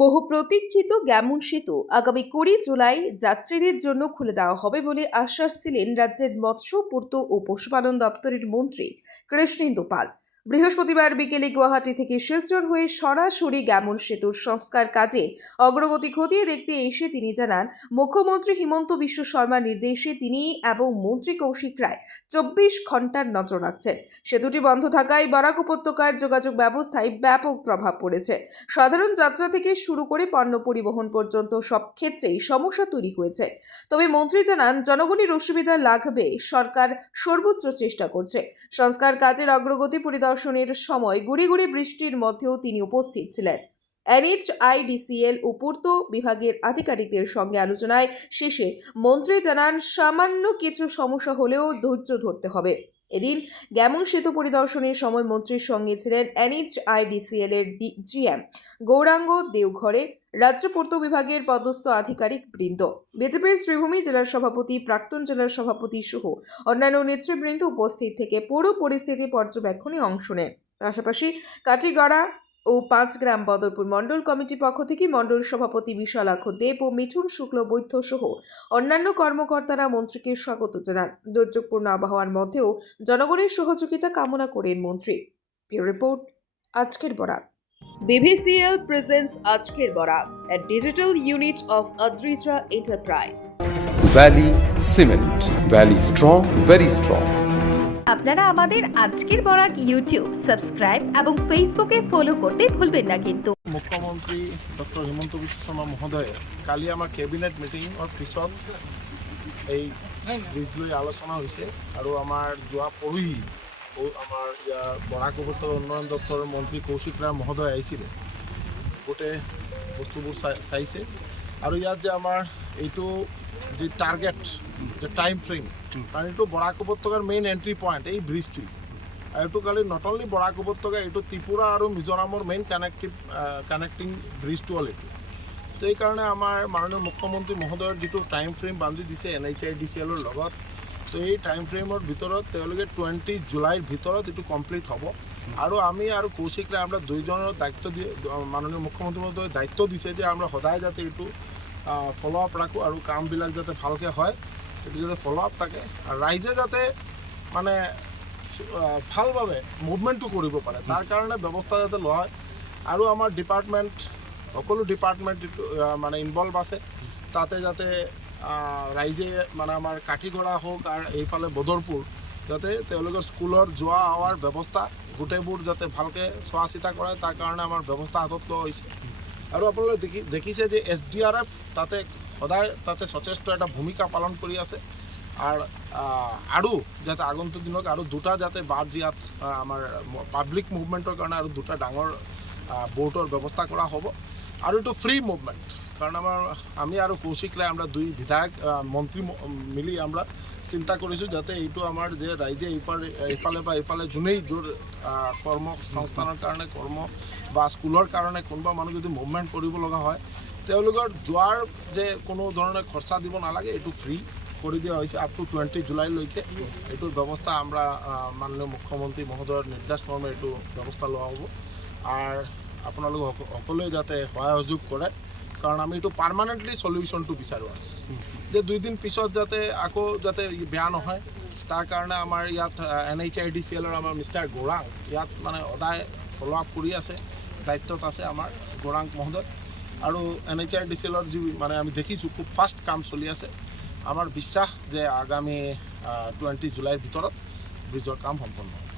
বহু প্রতীক্ষিত গ্যামন সেতু আগামী কুড়ি জুলাই যাত্রীদের জন্য খুলে দেওয়া হবে বলে আশ্বাস ছিলেন রাজ্যের মৎস্য, পূর্ত ও পশুপালন দপ্তরের মন্ত্রী কৃষ্ণেন্দু পাল। বৃহস্পতিবার বিকেলে গুয়াহাটি থেকে শিলচর হয়ে সরাসরি গ্যামন সেতুর সংস্কার কাজে অগ্রগতি খতিয়ে দেখতে এসে তিনি জানান, মুখ্যমন্ত্রী হিমন্ত বিশ্ব শর্মার নির্দেশে তিনি এবং মন্ত্রী কৌশিক রায় চব্বিশ ঘণ্টার নজর রাখছেন। সেতুটি বন্ধ থাকায় বরাক উপত্যকার যোগাযোগ ব্যবস্থায় ব্যাপক প্রভাব পড়েছে। সাধারণ যাত্রা থেকে শুরু করে পণ্য পরিবহন পর্যন্ত সব ক্ষেত্রেই সমস্যা তৈরি হয়েছে। তবে মন্ত্রী জানান, জনগণের অসুবিধা লাঘবে সরকার সর্বোচ্চ চেষ্টা করছে। সংস্কার কাজের অগ্রগতি পরিদর্শনের সময় গুড়ি গুড়ি বৃষ্টির মধ্যেও তিনি উপস্থিত ছিলেন। এনএইচআইডিসিএল ও পূর্ত বিভাগের আধিকারিকদের সঙ্গে আলোচনায় শেষে মন্ত্রী জানান, সামান্য কিছু সমস্যা হলেও ধৈর্য ধরতে হবে। এদিন গ্যামন সেতু পরিদর্শনের সময় মন্ত্রীর সঙ্গে ছিলেন এনএইচআইডিসিএল এর জিএম গৌরাঙ্গ দেওঘরে রাজ্য পূর্ত বিভাগের পদস্থ আধিকারিক বৃন্দ। বিজেপির শ্রীভূমি জেলার সভাপতি, প্রাক্তন জেলার সভাপতি সহ অন্যান্য নেতৃবৃন্দ উপস্থিত থেকে পুরো পরিস্থিতি পর্যবেক্ষণে অংশ নেন। পাশাপাশি কাটিগড়া ও পাঁচগ্রাম বদরপুর মণ্ডল কমিটি পক্ষ থেকে মণ্ডল সভাপতি বিশালাক্ষ দেব ও মিঠুন শুক্ল বৈদ্য সহ অন্যান্য কর্মকর্তারা মন্ত্রীকে স্বাগত জানান দুর্যোগপূর্ণ আবহাওয়ার মধ্যেও জনগণের সহযোগিতা কামনা করেন মন্ত্রী রিপোর্ট আজকের বরাত BVCL presents আজকের বরাত a digital unit of Adrija Enterprise. Valley Cement. Valley strong, very strong. আপনারা আমাদের আজকের বরাক ইউটিউব সাবস্ক্রাইব এবং ফেসবুকে ফলো করতে ভুলবেন না কিন্তু। মুখ্যমন্ত্ৰী ডক্টৰ হিমন্ত বিশ্ব শৰ্মা মহোদয়ে, কালি আমাৰ কেবিনেট মিটিঙৰ পিছত এই ব্ৰিজ লৈ আলোচনা হৈছে আৰু আমাৰ যোৱা পৰহি আমাৰ ইয়াৰ বৰাক উপত্যকা উন্নয়ন দপ্তৰৰ মন্ত্ৰী কৌশিক ৰায় মহোদয় আহিছিলে। গোটেই বস্তুবোৰ চাই চাইছে। আৰু ইয়াত যে আমাৰ এইটো যি টাৰ্গেট যে টাইম ফ্ৰেম কাৰণ এইটো বৰাক উপত্যকাৰ মেইন এণ্ট্ৰি পইণ্ট এই ব্ৰিজটোৱে আৰু এইটো কালি নট অনলি বৰাক উপত্যকা এইটো ত্ৰিপুৰা আৰু মিজোৰামৰ মেইন কানেক্টিভ কানেক্টিং ব্ৰিজটো হ'ল এইটো। তো এইকাৰণে আমাৰ মাননীয় মুখ্যমন্ত্ৰী মহোদয়ৰ যিটো টাইম ফ্ৰেম বান্ধি দিছে N H I D C এলৰ লগত তো এই টাইম ফ্ৰেমৰ ভিতৰত তেওঁলোকে টুৱেণ্টি জুলাইৰ ভিতৰত এইটো কমপ্লিট হ'ব। আৰু আমি আৰু কৌশিক ৰায় আমরা দুইজনৰ দায়িত্ব দিয়ে মাননীয় মুখ্যমন্ত্ৰী মহোদয়ে দায়িত্ব দিছে যে আমরা সদায় যাতে এইটো ফ'ল' আপ ৰাখোঁ আৰু কামবিলাক যাতে ভালকৈ হয় এইটো যাতে ফ'ল' আপ থাকে আৰু ৰাইজে যাতে মানে ভালভাৱে মুভমেণ্টটো কৰিব পাৰে। তাৰ কাৰণে ব্যৱস্থা যাতে লোৱা হয়। আৰু আমাৰ ডিপাৰ্টমেণ্ট সকলো ডিপাৰ্টমেণ্ট মানে ইনভলভ আছে। তাতে যাতে ৰাইজে মানে আমাৰ কাঠিগড়া হওক আৰু এইফালে বদৰপুৰ যাতে তেওঁলোকৰ স্কুলৰ যোৱা অহাৰ ব্যৱস্থা গোটেইবোৰ যাতে ভালকৈ চোৱা চিতা কৰে তাৰ কাৰণে আমাৰ ব্যৱস্থা হাতত লোৱা হৈছে। আৰু আপোনালোকে দেখি, দেখিছে যে এছ ডি আৰ এফ তাতে সদায় তাতে সচেষ্ট এটা ভূমিকা পালন কৰি আছে। আর আৰু যাতে আগন্তুক দিনত আৰু দুটা যাতে বাট জিয়াত আমাৰ পাব্লিক মুভমেণ্টৰ কাৰণে আৰু দুটা ডাঙৰ বোর্ডর ব্যৱস্থা কৰা হ'ব। আৰু এইটো ফ্ৰী মুভমেণ্ট কাৰণ আমাৰ আমি আৰু কৌশিক ৰায় আমরা দুই বিধায়ক আহ, মন্ত্ৰী মিলি আমরা চিন্তা কৰিছোঁ যাতে এইটো আমাৰ যে ৰাইজে এইফালে এইফালে বা এইফালে যোনেই আহ, কৰ্মসংস্থানৰ কাৰণে কৰ্ম বা স্কুলৰ কাৰণে কোনোবা মানুহ যদি মুভমেণ্ট কৰিব লগা হয় তেওঁলোকৰ যোৱাৰ যে কোনো ধৰণে খৰচা দিব নালাগে এইটো ফ্ৰী কৰি দিয়া হৈছে আপ টু টুৱেণ্টি জুলাইলৈকে। এইটোৰ ব্যৱস্থা আমরা আহ, মাননীয় মুখ্যমন্ত্ৰী মহোদয়ৰ নিৰ্দেশ মৰ্মে এইটো ব্যৱস্থা লোৱা হ'ব। আৰু আপোনালোক সক- সকলোৱে যাতে সহায় সহযোগ কৰে। কাৰণ আমি এইটো পাৰ্মানেণ্টলি চলিউশ্যনটো বিচাৰোঁ আছোঁ যে দুইদিন পিছত যাতে আকৌ যাতে বেয়া নহয় তাৰ কাৰণে আমাৰ ইয়াত N H I D C এলৰ আমাৰ মিষ্টাৰ গৌৰাং ইয়াত মানে সদায় ফ'ল' আপ কৰি আছে দায়িত্বত আছে আমাৰ গৌৰাং মহোদয়। আৰু N H I D C এলৰ যি মানে আমি দেখিছোঁ খুব ফাষ্ট কাম চলি আছে। আমাৰ বিশ্বাস যে আগামী টুৱেণ্টি জুলাইৰ ভিতৰত ব্ৰিজৰ কাম সম্পন্ন হ'ব।